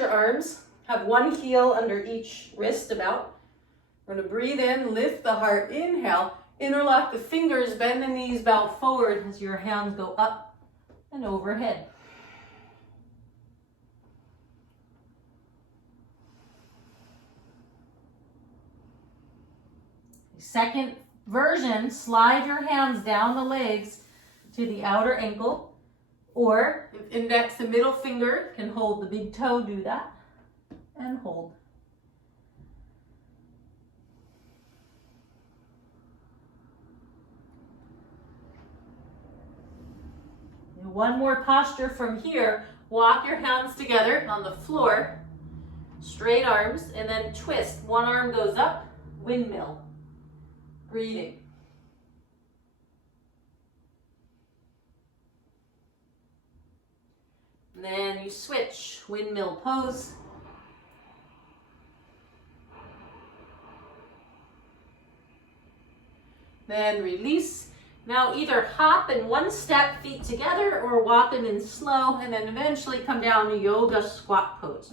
your arms. Have one heel under each wrist about. We're going to breathe in, lift the heart, inhale, interlock the fingers, bend the knees, bow forward as your hands go up and overhead. Second version, slide your hands down the legs to the outer ankle, or if index and middle finger can hold the big toe, do that, and hold. And one more posture from here. Walk your hands together on the floor, straight arms, and then twist. One arm goes up, windmill. Breathing. And then you switch, windmill pose. Then release. Now either hop in one step, feet together, or walk them in slow, and then eventually come down to yoga squat pose.